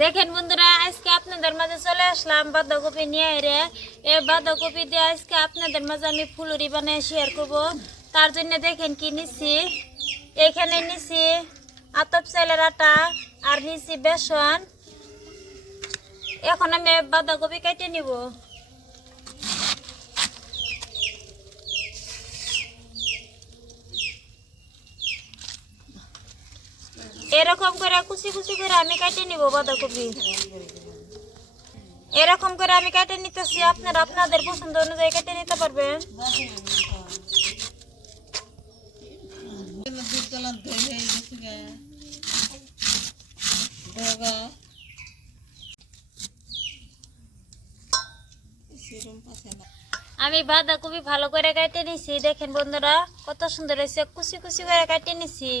দেখেন বন্ধুরা, আজকে আপনাদের মাঝে চলে আসলাম বাঁধাকপি নিয়ে। এই বাঁধাকপি দিয়ে আজকে আপনাদের মাঝে আমি ফুলুরি বানিয়ে শেয়ার করব। তার জন্য দেখেন কি নিচ্ছি। এখানে নিচ্ছি আতপ চালের আটা আর নিচ্ছি বেসন। এখন আমি বাঁধাকপি কেটে নিব। এরকম করে কুচি কুচি করে আমি কেটে নিব বাঁধাকপি। এরকম করে আমি কেটে নিতেছি, আপনারা আপনাদের পছন্দ অনুযায়ী কেটে নিতে পারবেন। আমি বাঁধাকপি ভালো করে কেটে নিছি। দেখেন বন্ধুরা কত সুন্দর হয়েছে, কুচি কুচি করে কেটে নিছি।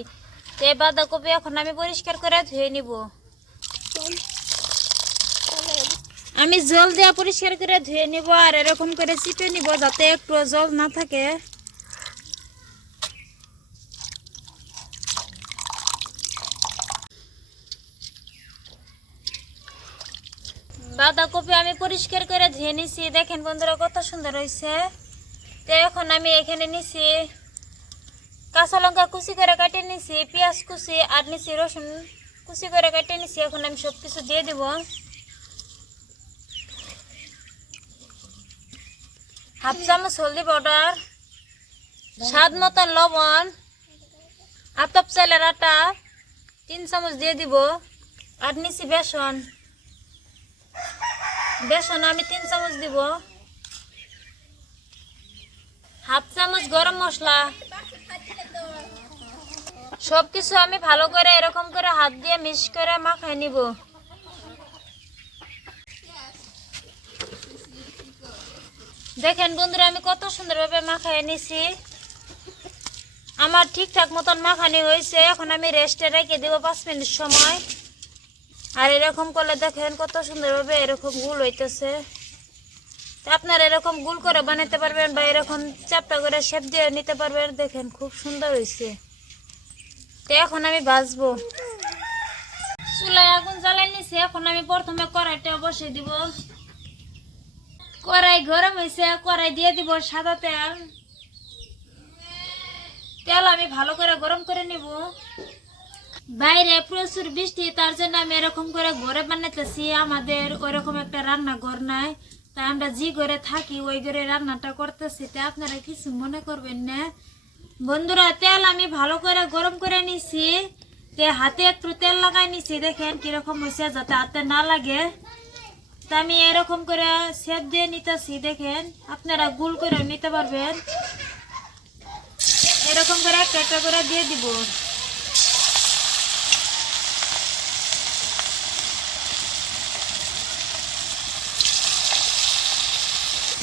এই বাঁধাকপি এখন আমি পরিষ্কার করে ধুয়ে নিব। আমি জল দিয়ে পরিষ্কার করে ধুয়ে নিব আর এরকম করে চিপে নিব যাতে একটু জল না থাকে। বাঁধাকপি আমি পরিষ্কার করে ধুয়ে নিছি। দেখেন বন্ধুরা কত সুন্দর হয়েছে। তো এখন আমি এখানে নিছি কাঁচা লঙ্কা কুচি করে কেটে নিছি, পেঁয়াজ কুচি আর নিছি রসুন কুচি করে কেটে নিছি। এখন আমি সব কিছু দিয়ে দিব। হাফ চামচ হলদি পাউডার, স্বাদ মতন লবণ, আতপ চালের আটা 3 চামচ দিয়ে দিব আর নিছি বেসন। বেসন আমি 3 চামচ দিব। হাফ চামচ গরম মশলা। সবকিছু আমি ভালো করে এরকম করে হাত দিয়ে মিক্স করে মাখাই নিব। দেখেন বন্ধুরা আমি কত সুন্দরভাবে মাখাই নিছি। আমার ঠিকঠাক মতন মাখানি হয়েছে। এখন আমি রেস্টে রেখে দেবো 5 মিনিট সময়। আর এরকম করলে দেখেন কত সুন্দরভাবে এরকম গুল হইতেছে। আপনারা এরকম গুল করে বানাতে পারবেন বা এরকম চাপটা করে শেপ দিয়ে নিতে পারবেন। দেখেন খুব সুন্দর হয়েছে। তো এখন আমি ভাজবো। চুলায় আগুন জ্বালাই নিছি। এখন আমি প্রথমে কড়াইটা বসিয়ে দিব। কড়াই গরম হয়েছে, কড়াই দিয়ে দিব সাদা তেল। তেল আমি ভালো করে গরম করে নিব। বাইরে প্রচুর বৃষ্টি, তার জন্য আমি এরকম করে ঘরে বানাইতেছি। আমাদের ওইরকম একটা রান্নাঘর নাই, তাই আমরা যে ঘরে থাকি ওই ঘরে রান্নাটা করতেছি। তাই আপনারা কিছু মনে করবেন না বন্ধুরা। তেল আমি ভালো করে গরম করে নিছি। হাতে একটু তেল লাগাই নিছি। দেখেন কিরকম হয়েছে, যাতে হাতে না লাগে। তা আমি এরকম করে শেপ দিয়ে নিতেছি। দেখেন আপনারা গুল করে নিতে পারবেন। এরকম করে একটা একটা করে দিয়ে দিব।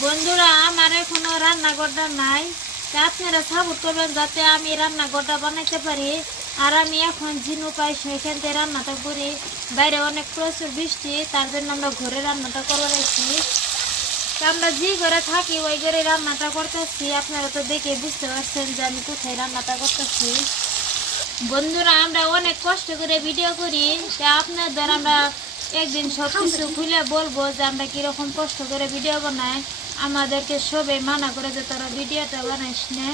বন্ধুরা আমার এখনো রান্নাঘরটা নাই, তা আপনারা সাপোর্ট করবেন যাতে আমি রান্নাঘরটা বানাইতে পারি। আর আমি এখন জিনু পাই সেখান থেকে রান্নাটা করি। বাইরে অনেক প্রচুর বৃষ্টি, তার জন্য আমরা ঘরে রান্নাটা করবার আসছি। তা আমরা যে ঘরে থাকি ওই ঘরে রান্নাটা করতেছি। আপনারা তো দেখে বুঝতে পারছেন যে আমি কোথায় রান্নাটা করতেছি। বন্ধুরা আমরা অনেক কষ্ট করে ভিডিও করি, তা আপনাদের আমরা একদিন সব কিছু খুলে বলবো যে আমরা কিরকম কষ্ট করে ভিডিও বানাই। আমাদেরকে সবাই মানা করে যে তোরা ভিডিওটা বানাইস না,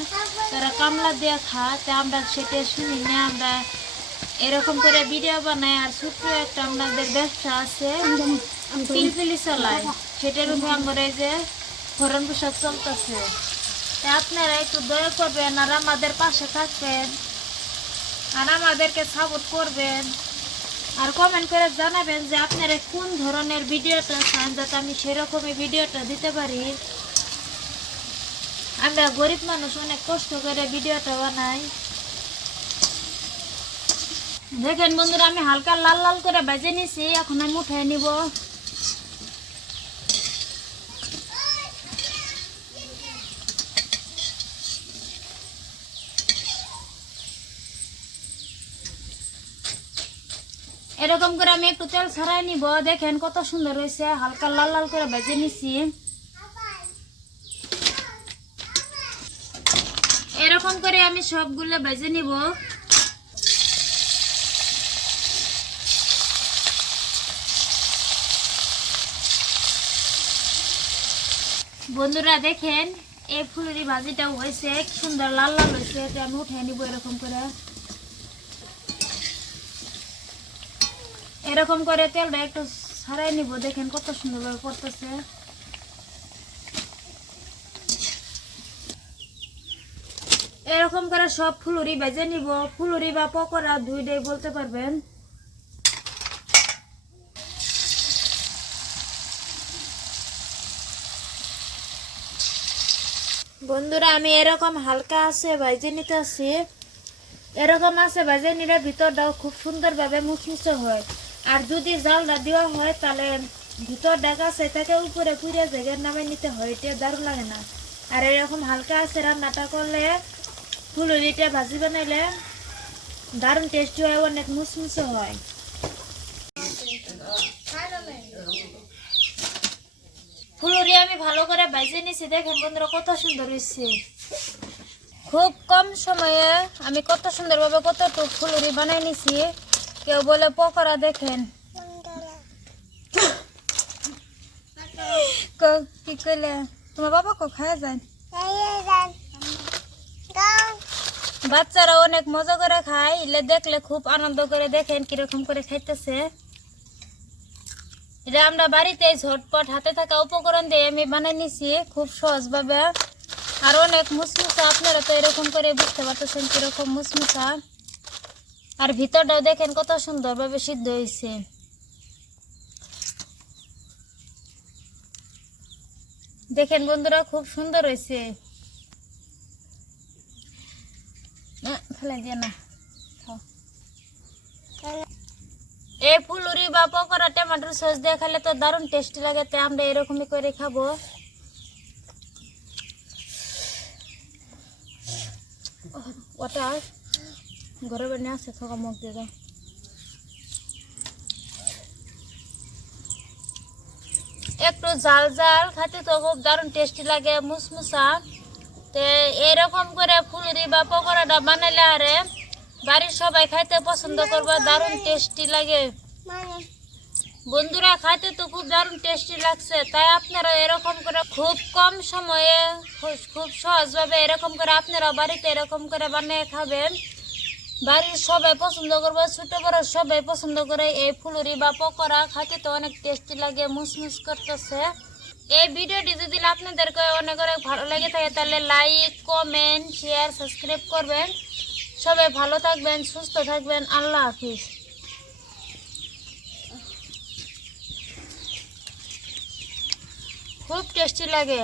তোরা কামলা দিয়ে খা। তা আমরা সেটা শুনি না, আমরা এরকম করে ভিডিও বানাই। আর ছোট্ট একটা আমাদের ব্যবসা আছে, পিলপিলি চালাই, সেটার উপরে আমরা এই যে ভরণ পোষণ চলতেছে। তা আপনারা একটু দয়া করবেন আর আমাদের পাশে থাকবেন আর আমাদেরকে সাপোর্ট করবেন। আর কমেন্ট করে জানাবেন যে আপনারা কোন ধরনের ভিডিওটা চান, যাতে আমি সেরকমই ভিডিওটা দিতে পারি। আমরা গরিব মানুষ অনেক কষ্ট করে ভিডিওটা বানাই। দেখেন বন্ধুরা আমি হালকা লাল লাল করে ভেজে নিছি। এখন আমি উঠে নিব। এরকম করে আমি একটু তেল ছড়াই নিব। দেখেন কত সুন্দর হয়েছে, হালকা লাল লাল করে ভেজে নিছি। এরকম করে আমি সবগুলো ভেজে নিব। বন্ধুরা দেখেন এই ফুলুরি ভাজিটা হয়েছে সুন্দর লাল লাল হয়েছে, এটা আমি উঠে নিব এরকম করে তেলটা একটু ছাড়াই নিব। দেখেন কত সুন্দরভাবে পড়তেছে। এরকম করে সব ফুলুরি ভেজে নিব। ফুলুরি বা পকোড়া দুইটাই বলতে পারবেন। বন্ধুরা আমি এরকম হালকা আছে ভেজে নিতে আসি। এরকম আছে ভেজে নিলে ভিতরটাও খুব সুন্দরভাবে মুচমুচে হয়। আর যদি জালটা দেওয়া হয় তাহলে ভিতরটা কাছে থেকে উপরে পুড়ে জায়গায় নামে নিতে হয়, এটা দারুণ লাগে না। আর এরকম হালকা আছে রান্নাটা করলে ফুলুরিটা ভাজি বানাইলে দারুণ টেস্টি হয়, অনেক মুচমুচে হয়। ফুলুরি আমি ভালো করে ভেজে নিছি। দেখেন বন্ধুরা কত সুন্দর হয়েছে। খুব কম সময়ে আমি কত সুন্দরভাবে কতটুকু ফুলুরি বানাই নিছি। কেউ বলে পকোড়া। দেখেন কি কইলে তোমার বাবা কো খায় যায়, বাচ্চারা অনেক মজা করে খায়। এলে দেখলে খুব আনন্দ করে। দেখেন কিরকম করে খাইতেছে। এটা আমরা বাড়িতে ঝটপট হাতে থাকা উপকরণ দিয়ে আমি বানাই নিছি খুব সহজভাবে। আর অনেক মুচমুচা, আপনারা তো এরকম করে বুঝতে পারতেছেন কিরকম মুচমুচা। আর ভিতরটাও দেখেন কত সুন্দরভাবে সিদ্ধ হয়েছে। দেখেন বন্ধুরা খুব সুন্দর হয়েছে। ফেলে দিয়ে না, এই ফুলুরি বা পকোড়া টমেটোর সস দিয়ে খেলে তো দারুণ টেস্টি লাগে। তাই আমরা এরকমই করে খাবো। ওটা ঘরে বানিয়ে আছে, খাওয়া মুখ দিয়ে দাও। একটু জাল জাল খাতে তো খুব দারুণ টেস্টি লাগে, মুসমুসা। তো এরকম করে ফুলুরি বা পকোড়াটা বানাইলে আরে বাড়ির সবাই খাইতে পছন্দ করবে, দারুণ টেস্টি লাগে। বন্ধুরা খাইতে তো খুব দারুণ টেস্টি লাগছে। তাই আপনারা এরকম করে খুব কম সময়ে খুব সহজভাবে এরকম করে আপনারা বাড়িতে এরকম করে বানিয়ে খাবেন। বাড়ির সবাই পছন্দ করবে, ছোট বড় সবাই পছন্দ করে। এই ফুলুরি বা পকোড়া খাইতে তো অনেক টেস্টি লাগে, মুসমুস করতেছে। এই ভিডিওটি যদি আপনাদেরকে অনেক অনেক ভালো লেগে থাকে তাহলে লাইক, কমেন্ট, শেয়ার, সাবস্ক্রাইব করবেন। সবাই ভালো থাকবেন, সুস্থ থাকবেন। আল্লাহ হাফিজ। খুব টেস্টি লাগে।